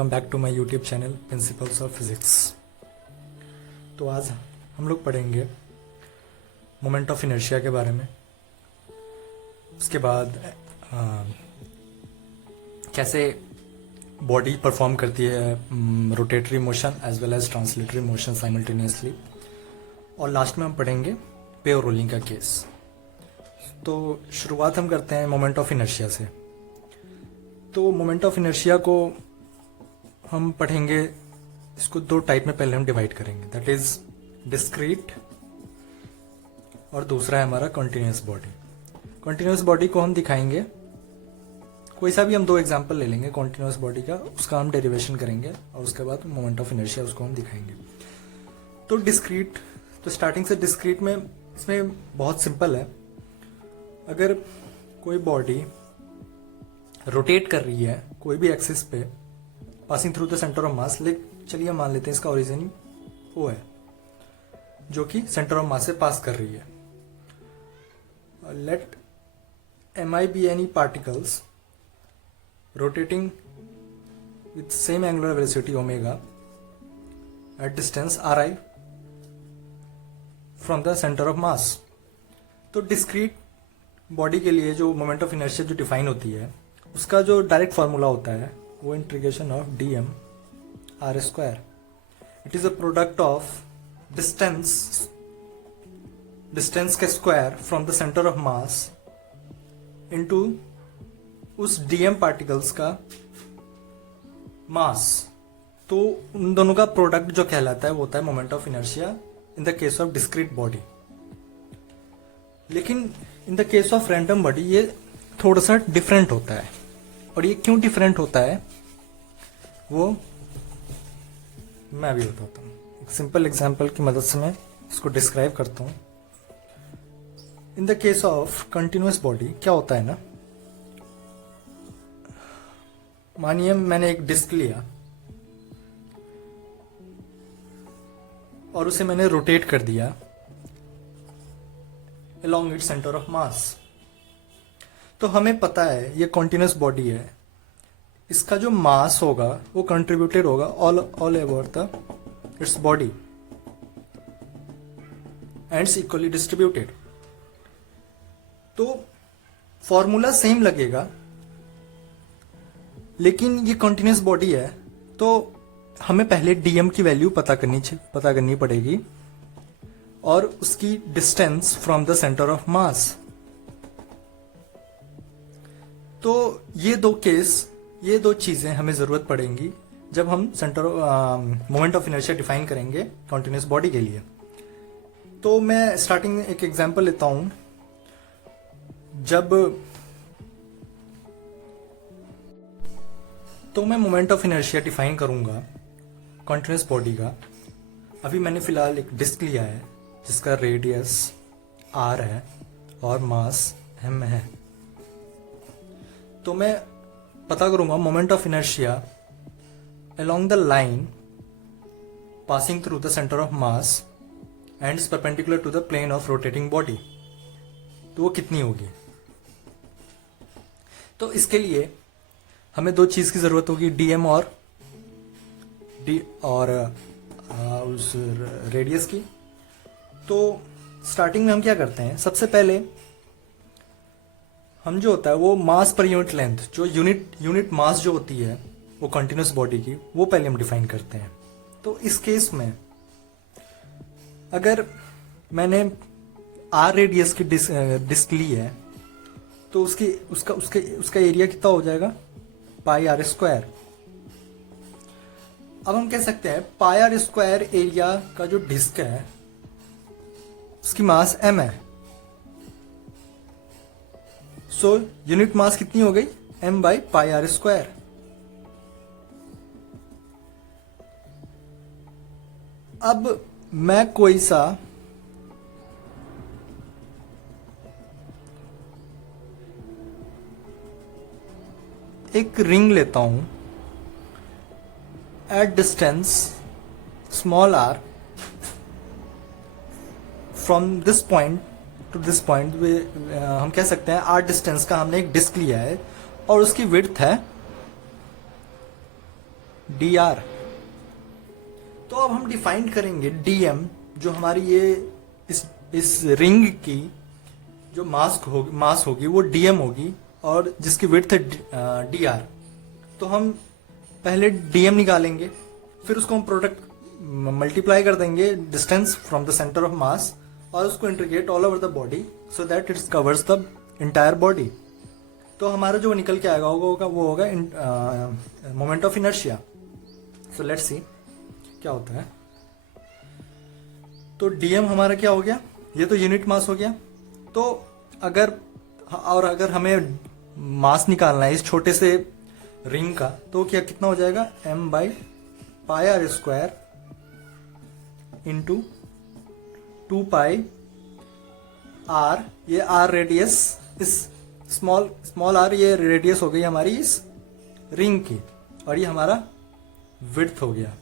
Welcome back to my YouTube channel principles of physics. तो आज हम लोग पढ़ेंगे मोमेंट ऑफ इनर्शिया के बारे में। उसके बाद कैसे बॉडी परफॉर्म करती है rotatory motion as well as translatory motion simultaneously, और लास्ट में हम पढ़ेंगे पेयर रोलिंग का केस। तो शुरुआत हम करते हैं मोमेंट ऑफ इनर्शिया से। तो मोमेंट ऑफ इनर्शिया को हम पढ़ेंगे, इसको दो टाइप में पहले हम डिवाइड करेंगे, दैट इज डिस्क्रीट और दूसरा है हमारा कॉन्टिन्यूस बॉडी। कॉन्टिन्यूस बॉडी को हम दिखाएंगे, कोई सा भी हम दो एग्जांपल ले लेंगे कॉन्टिन्यूस बॉडी का, उसका हम डेरिवेशन करेंगे और उसके बाद मोमेंट ऑफ इनर्शिया उसको हम दिखाएंगे। तो डिस्क्रीट, तो स्टार्टिंग से डिस्क्रीट में इसमें बहुत सिंपल है। अगर कोई बॉडी रोटेट कर रही है कोई भी एक्सिस पे passing through the centre of मास, चलिए मान लेते हैं इसका ओरिजिन वो है जो कि सेंटर ऑफ मास से पास कर रही है। Let mi be any particles rotating with same angular velocity omega at distance ri from the center of mass। तो डिस्क्रीट बॉडी के लिए जो मोमेंट ऑफ इनर्शिया जो डिफाइन होती है उसका जो डायरेक्ट फॉर्मूला होता है वो integration of dm r square. It is a product of distance के square from the centre of mass into उस dm पार्टिकल्स का मास। तो उन दोनों का प्रोडक्ट जो कहलाता है वो होता है moment of inertia in the case of discrete body. लेकिन in the case of random body ये थोड़ा सा डिफरेंट होता है, और ये क्यों डिफरेंट होता है वो मैं भी बताता हूँ। एक सिंपल एग्जांपल की मदद से मैं इसको डिस्क्राइब करता हूँ। इन the case of continuous body क्या होता है ना, मानिए मैंने एक डिस्क लिया और उसे मैंने रोटेट कर दिया along its center of mass। तो हमें पता है ये कॉन्टिन्यूस बॉडी है, इसका जो मास होगा वो कंट्रीब्यूटेड होगा all over the its body and it's equally distributed. तो फॉर्मूला सेम लगेगा, लेकिन ये कॉन्टिन्यूस बॉडी है तो हमें पहले डीएम की वैल्यू पता करनी पड़ेगी और उसकी distance from the centre of मास। तो ये दो चीजें हमें जरूरत पड़ेंगी जब हम centre moment of inertia define करेंगे कॉन्टिन्यूस बॉडी के लिए। तो मैं स्टार्टिंग में एक एग्जांपल लेता हूं। तो मैं मोमेंट ऑफ इनर्शिया डिफाइन करूंगा कॉन्टिन्यूस बॉडी का। अभी मैंने फिलहाल एक डिस्क लिया है जिसका रेडियस r है और मास m है। तो मैं पता करूंगा moment of inertia along the line passing through the centre of mass and is perpendicular to the plane of rotating body, तो वो कितनी होगी। तो इसके लिए हमें दो चीज की जरूरत होगी, डीएम और उस रेडियस की। तो स्टार्टिंग में हम क्या करते हैं, सबसे पहले हम जो होता है वो मास पर यूनिट लेंथ, जो यूनिट मास जो होती है वो कंटिन्यूस बॉडी की, वो पहले हम डिफाइन करते हैं। तो इस केस में अगर मैंने आर रेडियस की डिस्क ली है तो उसका एरिया कितना हो जाएगा, पाई आर स्क्वायर। अब हम कह सकते हैं पाई आर स्क्वायर एरिया का जो डिस्क है उसकी मास m है। सो यूनिट मास कितनी हो गई, m by pi r square. अब मैं कोई सा एक रिंग लेता हूं at distance small r from this point to this point. हम कह सकते हैं r डिस्टेंस का हमने एक डिस्क लिया है और उसकी विड्थ है डी आर। तो अब हम डिफाइन करेंगे डीएम, जो हमारी ये इस रिंग की जो मास होगी वो डीएम होगी, और जिसकी विड्थ है डी आर। तो हम पहले डीएम निकालेंगे, फिर उसको हम प्रोडक्ट मल्टीप्लाई कर देंगे distance from the centre of mass, और उसको integrate all over the body so that it covers the entire body. तो हमारा जो निकल के आएगा वो होगा moment of inertia. So let's see क्या होता है। तो डीएम हमारा क्या हो गया, ये तो यूनिट मास हो गया। तो अगर हमें मास निकालना है इस छोटे से रिंग का, तो क्या कितना हो जाएगा, m/πr² इंटू 2π r, ये r रेडियस, इस स्मॉल r ये रेडियस हो गई हमारी इस रिंग की, और ये हमारा विड्थ हो गया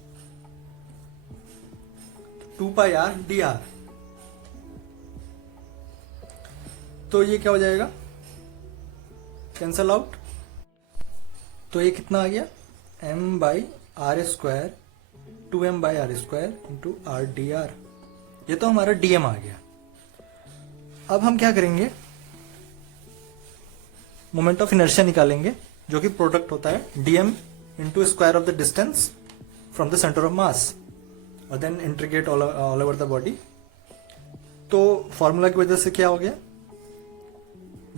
2πr dr। तो ये क्या हो जाएगा, कैंसल आउट। तो ये कितना आ गया, m/r² 2m/r² इंटू r/dr। ये तो हमारा dm आ गया। अब हम क्या करेंगे, मोमेंट ऑफ इनर्शिया निकालेंगे, जो कि प्रोडक्ट होता है dm into square of the distance from the centre of mass, और then integrate all over the body. तो फॉर्मूला की वजह से क्या हो गया,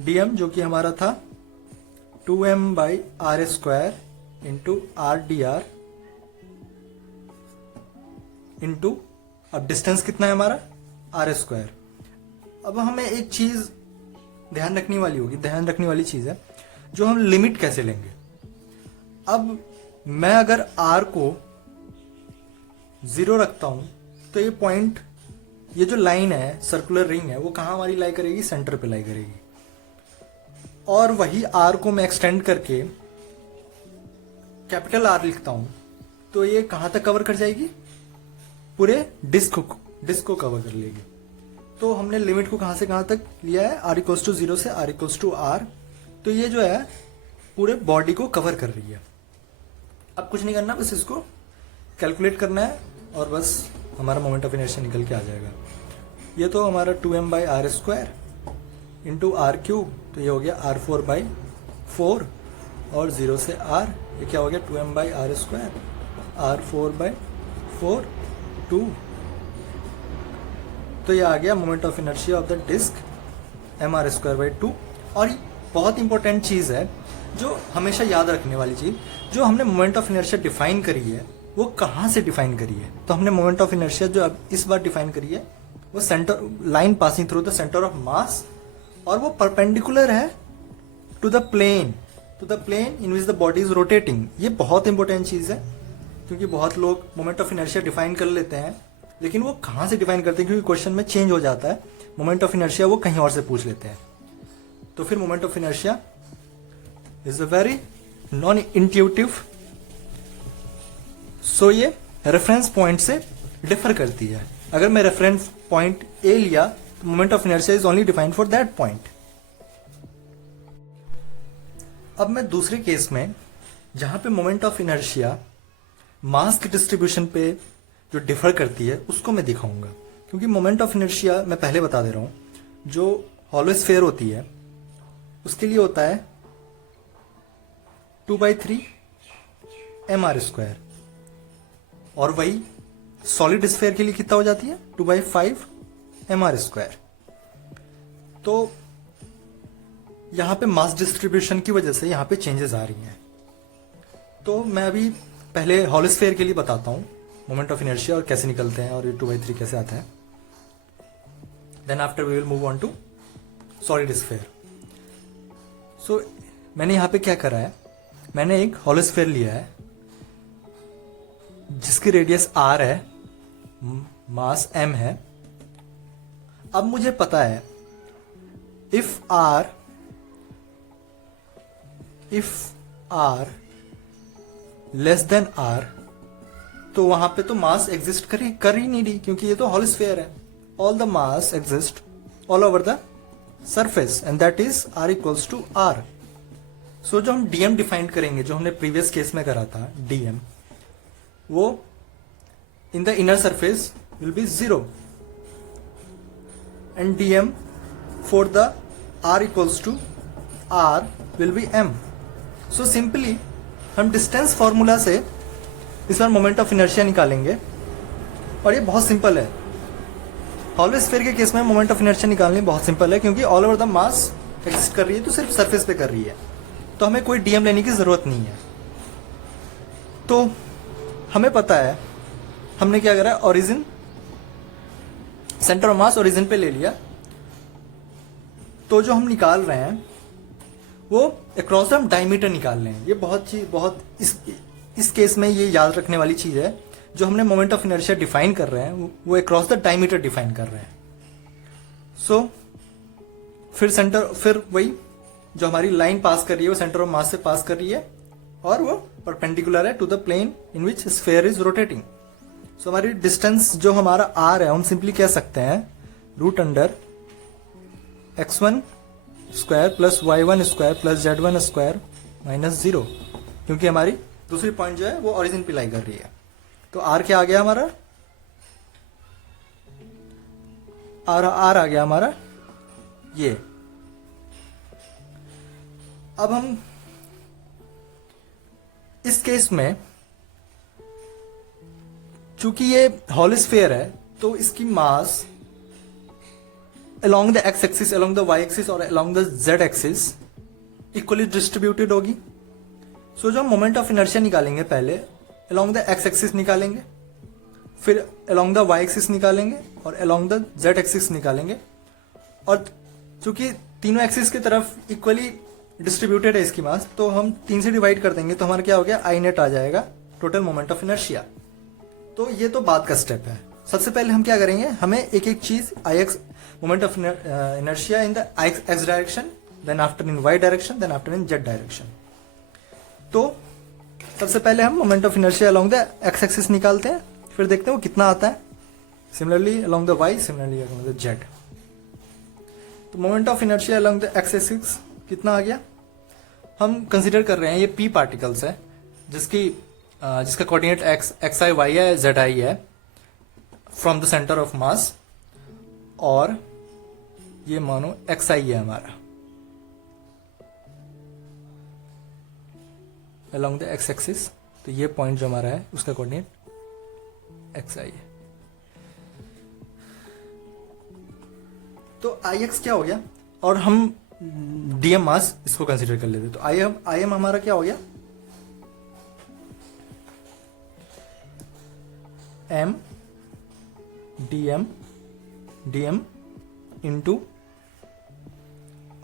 dm जो कि हमारा था 2m/r² इंटू r/dr इंटू, अब डिस्टेंस कितना है हमारा r²। अब हमें एक चीज ध्यान रखने वाली चीज है, जो हम लिमिट कैसे लेंगे। अब मैं अगर r को 0 रखता हूं, तो ये पॉइंट, ये जो लाइन है, सर्कुलर रिंग है, वो कहां हमारी लाई करेगी, सेंटर पे लाई करेगी। और वही r को मैं एक्सटेंड करके कैपिटल R लिखता हूं, तो ये कहां तक कवर कर जाएगी, पूरे डिस्क को कवर कर लेगी। तो हमने लिमिट को कहां से कहां तक लिया है, r=0 से r=r। तो ये जो है पूरे बॉडी को कवर कर रही है। अब कुछ नहीं करना, बस इसको कैलकुलेट करना है, और बस हमारा मोमेंट ऑफ इनर्शिया निकल के आ जाएगा। ये तो हमारा 2m/r² इंटू r³, तो ये हो गया r4/4, और 0 से r, ये क्या हो गया 2m/r², r4/4 2। तो ये आ गया moment of inertia of the disc mr²/2। और बहुत इंपॉर्टेंट चीज है, जो हमेशा याद रखने वाली चीज, जो हमने मोमेंट ऑफ इनर्शिया डिफाइन करी है, वो कहां से डिफाइन करी है। तो हमने मोमेंट ऑफ इनर्शिया जो अब इस बार डिफाइन करी है, वो centre line passing through the centre of mass, और वो परपेंडिकुलर है to the plane in which the body is rotating. ये बहुत इंपॉर्टेंट चीज है, क्योंकि बहुत लोग मोमेंट ऑफ इनर्शिया डिफाइन कर लेते हैं, लेकिन वो कहां से डिफाइन करते हैं, क्योंकि क्वेश्चन में चेंज हो जाता है। मोमेंट ऑफ इनर्शिया वो कहीं और से पूछ लेते हैं। तो फिर moment of inertia is a very non intuitive, so ये रेफरेंस पॉइंट से डिफर करती है। अगर मैं रेफरेंस पॉइंट ए लिया, तो moment of inertia is only defined for that point. अब मैं दूसरे केस में, जहां पे मोमेंट ऑफ इनर्शिया मास की डिस्ट्रीब्यूशन पे जो डिफर करती है, उसको मैं दिखाऊंगा। क्योंकि मोमेंट ऑफ इनर्शिया, मैं पहले बता दे रहा हूं, जो हॉलो स्फीयर होती है उसके लिए होता है 2/3 mr², और वही सॉलिड स्फीयर के लिए कितना हो जाती है 2/5 mr²। तो यहां पे मास डिस्ट्रीब्यूशन की वजह से यहां पे चेंजेस आ रही हैं। तो मैं अभी पहले हॉलो स्फीयर के लिए बताता हूं मोमेंट ऑफ इनर्शिया और कैसे निकलते हैं, और ये 2/3 कैसे आता है। Then after we will move on to solid sphere. So मैंने यहां पे क्या करा है, मैंने एक हॉलो स्फीयर लिया है जिसकी रेडियस r है, मास m है। अब मुझे पता है if r less than r, तो वहां पे तो मास एग्जिस्ट कर ही नहीं रही, क्योंकि ये तो हॉलो स्फीयर है। All the mass exist all over the surface, and that is r=r। सो जो हम dm डिफाइन करेंगे, जो हमने प्रीवियस केस में करा था dm, वो in the inner surface will be 0 and dm for the r equals to r will be m. So simply हम डिस्टेंस फॉर्मूला से इस बार मोमेंट ऑफ इनर्शिया निकालेंगे और ये बहुत सिंपल है. हॉलो स्फीयर के केस में मोमेंट ऑफ इनर्शिया निकालनी बहुत सिंपल है क्योंकि all over the mass exist कर रही है तो सिर्फ सरफेस पे कर रही है, तो हमें कोई डीएम लेने की जरूरत नहीं है. तो हमें पता है हमने क्या करा, origin centre of mass origin पे ले लिया. तो जो हम निकाल रहे हैं वो अक्रॉस द हम डायमीटर निकाल रहे हैं. ये बहुत इस केस में ये याद रखने वाली चीज है. जो हमने मोमेंट ऑफ इनर्शिया डिफाइन कर रहे हैं वो अक्रॉस द डायमीटर डिफाइन कर रहे हैं. सो फिर वही जो हमारी लाइन पास कर रही है वो सेंटर ऑफ मास से पास कर रही है और वो परपेंडिकुलर है to the plane in which sphere is rotating. So हमारी डिस्टेंस जो हमारा आर है हम सिंपली कह सकते हैं root under x1 square plus y1 square plus z1 square minus 0, क्योंकि हमारी दूसरी पॉइंट जो है वो ओरिजिन पे लाई कर रही है. तो r क्या आ गया हमारा, r आ गया हमारा ये. अब हम इस केस में चूंकि ये हॉलो स्फीयर है तो इसकी मास along the x axis, along the y axis और along the z axis equally distributed होगी. सो जो हम मोमेंट ऑफ इनर्शिया निकालेंगे पहले along the x axis निकालेंगे, फिर along the y axis निकालेंगे और along the z axis निकालेंगे. और चूंकि तीनों एक्सिस की तरफ इक्वली डिस्ट्रीब्यूटेड है इसकी मास, तो हम 3 से डिवाइड कर देंगे तो हमारा क्या हो गया, आई नेट आ जाएगा टोटल मोमेंट ऑफ इनर्शिया. तो ये तो बाद का स्टेप है. सबसे पहले हम क्या करेंगे, हमें एक एक चीज I x moment of inertia in the x direction, then after in y direction, then after in z direction. तो सबसे पहले हम moment of inertia along the x axis निकालते हैं, फिर देखते हैं वो कितना आता है. Similarly along the y, similarly along the z. तो moment of inertia along the x axis कितना आ गया, हम कंसिडर कर रहे हैं ये पी पार्टिकल्स है जिसका कोऑर्डिनेट एक्स आई वाई है, जेड आई है from the centre of mass, और ये मानो एक्स आई है हमारा अलोंग द एक्स एक्सिस. तो ये पॉइंट जो हमारा है उसका कोऑर्डिनेट एक्स आई है. तो आई एक्स क्या हो गया, और हम डीएम मास इसको कंसीडर कर लेते. तो आई एम हमारा क्या हो गया, एम डीएम इंटू,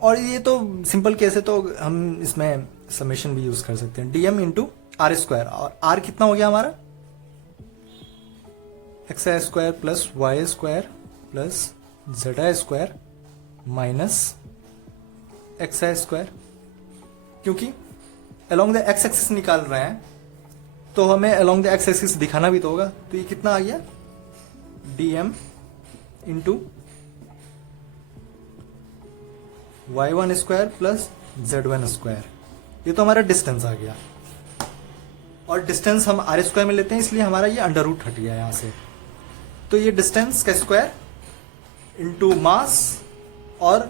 और ये तो सिंपल केस है तो हम इसमें समेशन भी यूज कर सकते हैं, डीएम इंटू आर स्क्वायर. और आर कितना हो गया हमारा, x i square plus y square plus z i square minus x i square. क्योंकि अलोंग द एक्स एक्सिस निकाल रहे हैं तो हमें अलोंग द एक्स एक्सिस दिखाना भी तो होगा. तो ये कितना आ गया, DM into y1 square plus z1 square. ये तो हमारा डिस्टेंस आ गया, और डिस्टेंस हम आर स्क्वायर में लेते हैं इसलिए हमारा ये अंडर रूट हट गया यहां से. तो ये डिस्टेंस का स्क्वायर इंटू मास और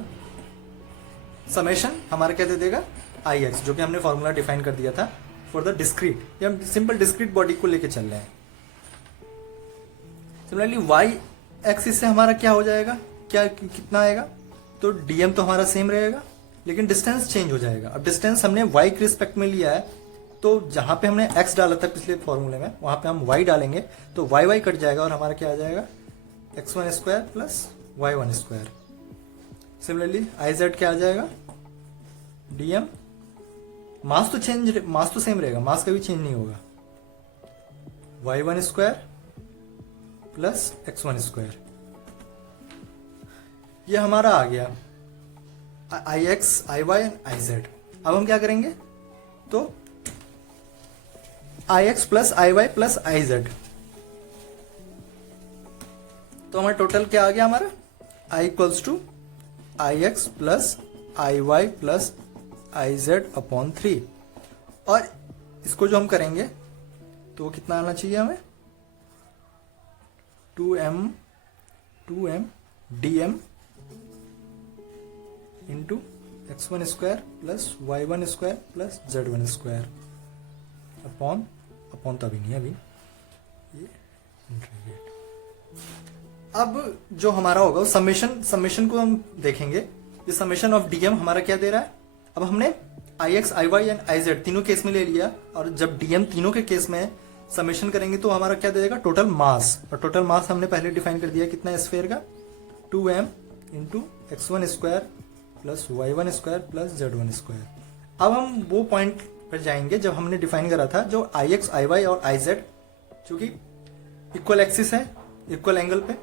समेशन हमारा क्या दे देगा, आई एक्स, जो कि हमने फॉर्मूला डिफाइन कर दिया था फॉर द डिस्क्रीट. ये हम सिंपल डिस्क्रीट बॉडी को लेके चल रहे हैं. सिमिलरली वाई एक्सिस से हमारा क्या हो जाएगा, कितना आएगा, तो डीएम तो हमारा सेम रहेगा लेकिन डिस्टेंस चेंज हो जाएगा. अब डिस्टेंस हमने वाई के रिस्पेक्ट में लिया है, तो जहां पे हमने एक्स डाला था पिछले फॉर्मूले में वहां पे हम वाई डालेंगे तो वाई वाई कट जाएगा और हमारा क्या आ जाएगा, x1 square plus y1 square. Similarly I Z क्या आ जाएगा, डीएम, मास तो सेम रहेगा, मास का भी चेंज नहीं होगा, y1 square plus x1 square. ये हमारा आ गया I x, I y and I z. अब हम क्या करेंगे, तो I x plus I y plus I z. तो हमारा टोटल क्या आ गया, हमारा I equals to I x plus I y plus I z upon 3. और इसको जो हम करेंगे तो वो कितना आना चाहिए हमें, 2m dm into x1 square plus y1 square plus z1 square upon तो अभी नहीं, अभी ये इंटीग्रेट। अब जो हमारा होगा समेशन को हम देखेंगे। ये समेशन ऑफ डीएम हमारा क्या दे रहा है। अब हमने ix, iy एंड iz तीनों केस में ले लिया, और जब डीएम तीनों के केस में समेशन करेंगे तो हमारा क्या दे देगा, टोटल मास। और टोटल मास हमने पहले डिफाइन कर दिया कितना है स्फीयर का, 2m into x1 square plus y1 square plus z1 square. अब हम वो पॉइंट पर जाएंगे जब हमने डिफाइन करा था जो ix, iy और iz जो कि इक्वल एक्सिस है, इक्वल एंगल पे,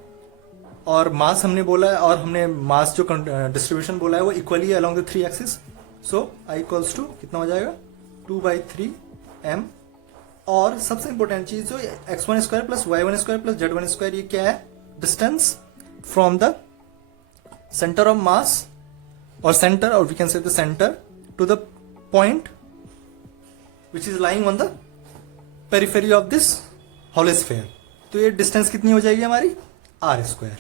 और मास हमने बोला है, और हमने मास जो डिस्ट्रीब्यूशन बोला है वो इक्वली है along the 3 axis. So I equals to कितना हो जाएगा, 2/3m। और सबसे इंपॉर्टेंट चीज जो x1 square plus y1 square plus z1 square, ये क्या है, distance from the centre of mass और सेंटर, और we can say the centre to the point which is lying on the periphery of this whole sphere. तो ये distance कितनी हो जाएगी हमारी, r स्क्वायर।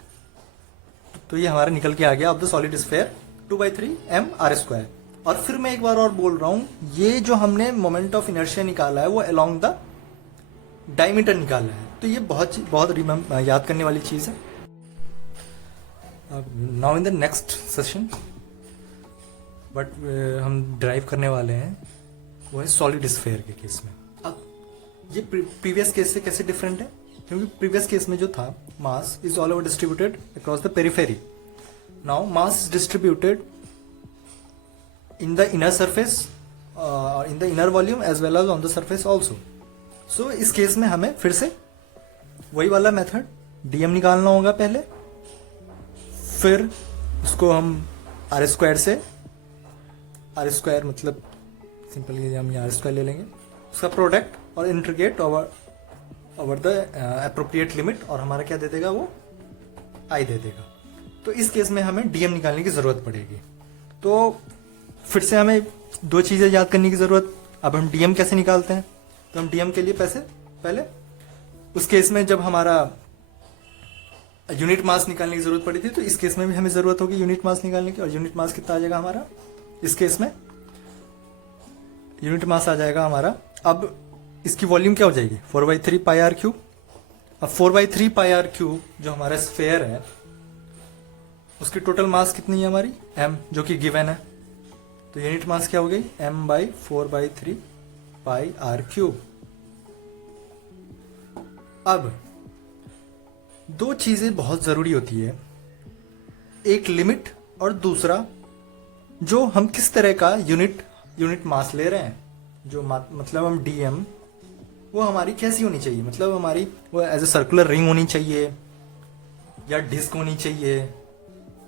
तो ये हमारा निकल के आ गया of the solid sphere 2/3m r square. और फिर मैं एक बार और बोल रहा हूं, ये जो हमने मोमेंट ऑफ इनर्शिया निकाला है वो अलोंग द डायमीटर निकाला है। तो ये बहुत याद करने वाली चीज है। Now in the next session but हम ड्राइव करने वाले हैं वो है सॉलिड स्फीयर के केस में। अब ये प्रीवियस केस से कैसे डिफरेंट है, क्योंकि प्रीवियस केस में जो था mass is all over distributed across the periphery. Now mass is distributed in the inner surface in the inner volume as well as on the surface also. So इस case में हमें फिर से वही वाला मेथड डीएम निकालना होगा पहले, फिर उसको हम आर स्क्वायर से, आर स्क्वायर मतलब सिंपली हम आर स्क्वायर ले लेंगे, उसका प्रोडक्ट और integrate over the appropriate limit, और हमारा क्या दे देगा वो आई दे देगा। तो इस केस में हमें डीएम निकालने की जरूरत पड़ेगी। तो फिर से हमें दो चीजें याद करने की जरूरत। अब हम डीएम कैसे निकालते हैं, तो हम डीएम के लिए पहले उस केस में जब हमारा यूनिट मास निकालने की जरूरत पड़ी थी, तो इस केस में भी हमें जरूरत होगी यूनिट मास निकालने की। और यूनिट मास कितना आ जाएगा हमारा, इस केस में यूनिट मास आ जाएगा हमारा, अब इसकी वॉल्यूम क्या हो जाएगी, 4/3 पाई आर क्यूब। अब 4/3 पाई आर क्यूब जो हमारा स्फीयर है उसकी टोटल मास कितनी है हमारी, m, जो कि गिवन है। तो यूनिट मास क्या हो गई, m/4/3 पाई आर क्यूब। अब दो चीजें बहुत जरूरी होती है, एक लिमिट और दूसरा जो हम किस तरह का यूनिट मास ले रहे हैं। जो मतलब हम डीएम वो हमारी कैसी होनी चाहिए, मतलब हमारी वो एज ए सर्कुलर रिंग होनी चाहिए, या डिस्क होनी चाहिए,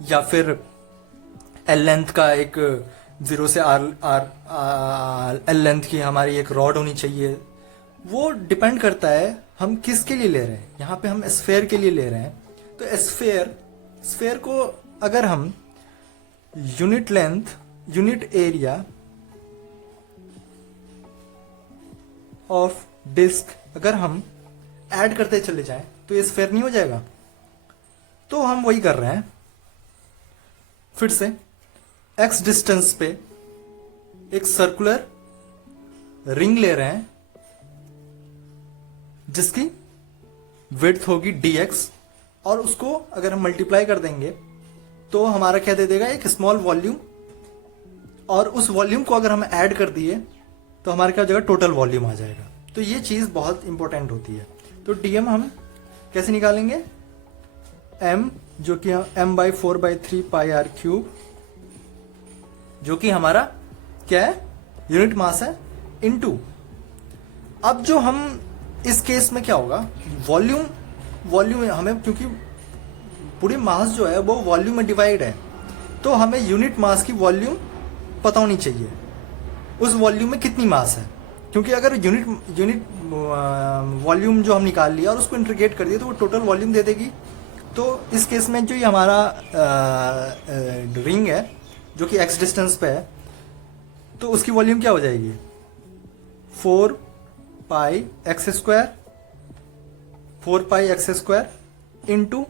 या फिर एल लेंथ का एक 0 से आर एल लेंथ की हमारी एक रॉड होनी चाहिए। वो डिपेंड करता है हम किसके लिए ले रहे हैं। यहाँ पे हम स्फीयर के लिए ले रहे हैं, तो स्फीयर को अगर हम unit length, unit area of disc अगर हम ऐड करते चले जाएं तो ये स्फीयर नहीं हो जाएगा। तो हम वही कर रहे हैं, फिर से x डिस्टेंस पे एक सर्कुलर रिंग ले रहे हैं जिसकी विड्थ होगी dx, और उसको अगर हम मल्टीप्लाई कर देंगे तो हमारा क्या दे देगा, एक स्मॉल वॉल्यूम, और उस वॉल्यूम को अगर हम ऐड कर दिए तो हमारे क्या हो जाएगा, टोटल वॉल्यूम आ जाएगा। तो ये चीज बहुत इंपॉर्टेंट होती है। तो डीएम हम कैसे निकालेंगे, m जो कि m/4/3 पाई आर क्यूब, जो कि हमारा क्या है, यूनिट मास है, इनटू अब जो हम इस केस में क्या होगा, वॉल्यूम हमें, क्योंकि पूरी मास जो है वो वॉल्यूम में डिवाइड है, तो हमें यूनिट मास की वॉल्यूम पता होनी चाहिए, उस वॉल्यूम में कितनी मास है। क्योंकि अगर यूनिट वॉल्यूम जो हम निकाल लिया और उसको इंटीग्रेट कर दिया तो वो टोटल वॉल्यूम दे देगी। तो इस केस में जो ये हमारा रिंग है जो कि x डिस्टेंस पे है, तो उसकी वॉल्यूम क्या हो जाएगी, 4 pi x square 4 pi x square into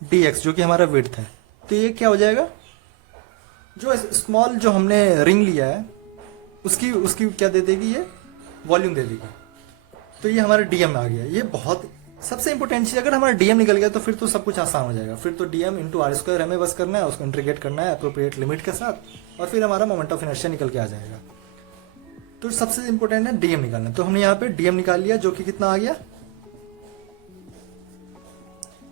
d x, जो कि हमारा विड्थ है। तो ये क्या हो जाएगा, जो स्मॉल जो हमने रिंग लिया है उसकी उसकी क्या दे देगी, ये वॉल्यूम दे देगी। तो ये हमारा डीएम आ गया। ये बहुत सबसे इंपॉर्टेंट चीज, अगर हमारा डीएम निकल गया तो फिर तो सब कुछ आसान हो जाएगा। फिर तो डीएम इंटू आर स्क्वायर हमें बस करना है, उसको इंटीग्रेट करना है अप्रोप्रिएट लिमिट के साथ, और फिर हमारा मोमेंट ऑफ इनर्शिया निकल के आ जाएगा। तो सबसे इंपॉर्टेंट है डीएम निकालना। तो हमने यहाँ पे डीएम निकाल लिया, जो कि कितना आ गया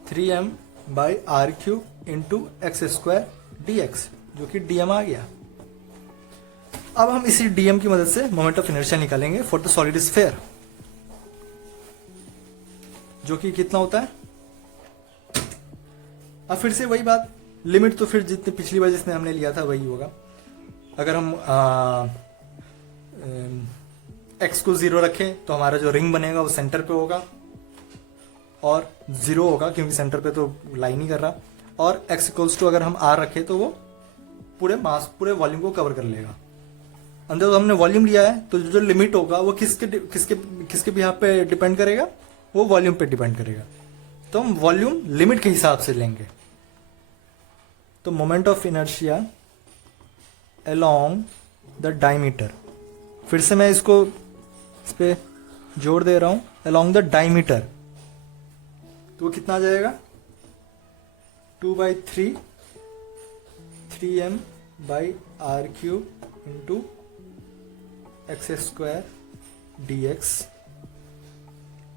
3m by r cube into x square d x, जो कि डीएम आ गया। अब हम इसी डीएम की मदद से मोमेंट ऑफ इनर्शिया निकालेंगे फॉर द सॉलिड स्फीयर, जो कि कितना होता है। अब फिर से वही बात, लिमिट तो फिर जितने पिछली बार जिसने हमने लिया था वही होगा। अगर हम एक्स को 0 रखें तो हमारा जो रिंग बनेगा वो सेंटर पे होगा और 0 होगा, क्योंकि सेंटर पे तो लाइन ही कर रहा। और एक्स इक्वल्स टू अगर हम आर रखें तो वो पूरे मास पूरे वॉल्यूम को कवर कर लेगा। अंदर तो हमने वॉल्यूम लिया है, तो जो लिमिट होगा वो किसके किसके किसके बिहाफ पे डिपेंड करेगा, वो वॉल्यूम पे डिपेंड करेगा। तो हम वॉल्यूम लिमिट के हिसाब से लेंगे। तो moment of inertia along the diameter, फिर से मैं इसको इस पे जोड़ दे रहा हूं, अलोंग द डायमीटर। तो कितना आ जाएगा 2/3 3m by r cube into x square d x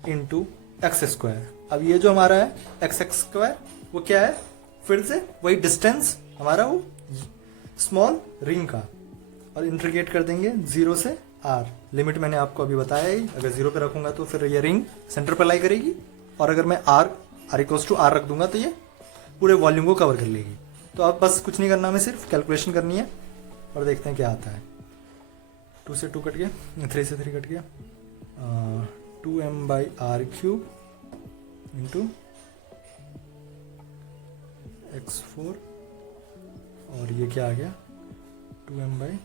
into x square. अब ये जो हमारा है एक्स स्क्वायर वो क्या है, फिर से वही डिस्टेंस हमारा वो स्मॉल रिंग का, और इंटीग्रेट कर देंगे 0 से r। लिमिट मैंने आपको अभी बताया ही, अगर 0 पे रखूंगा तो फिर ये रिंग सेंटर पर लाई करेगी, और अगर मैं r इक्वल्स टू r रख दूंगा तो ये पूरे वॉल्यूम को कवर कर लेगी। तो अब बस कुछ नहीं करना, हमें सिर्फ कैलकुलेशन करनी है और देखते हैं क्या आता है। 2 से 2 कट गया, 3 से 3 कट गया, 2m by r cube into x4, और ये क्या आ गया 2m by,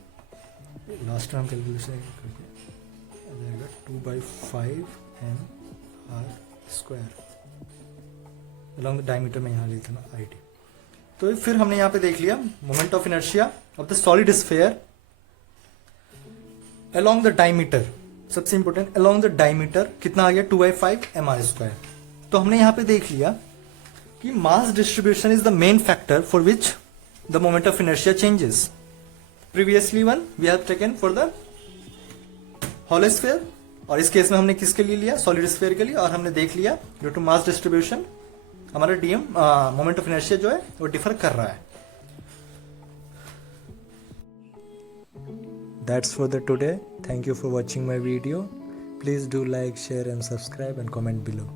last time calculation करके आ जाएगा 2/5m r square along the diameter में यहाँ लिखा ना आई टी। तो फिर हमने यहाँ पे देख लिया moment of inertia of the solid sphere along the diameter. सबसे इंपॉर्टेंट अलॉन्ग द डायमीटर कितना आ गया 2/5m आर स्क्वायर। तो हमने यहाँ पे देख लिया कि mass distribution is the main factor for which the moment of inertia changes. Previously one we have taken for the whole sphere, और इस केस में हमने किसके लिए लिया, सॉलिड स्फीयर के लिए, और हमने देख लिया ड्यू टू मास डिस्ट्रीब्यूशन हमारा डीएम मोमेंट ऑफ इनर्शिया जो है वो डिफर कर रहा है। That's for the today. Thank you for watching my video. Please do like, share and subscribe and comment below.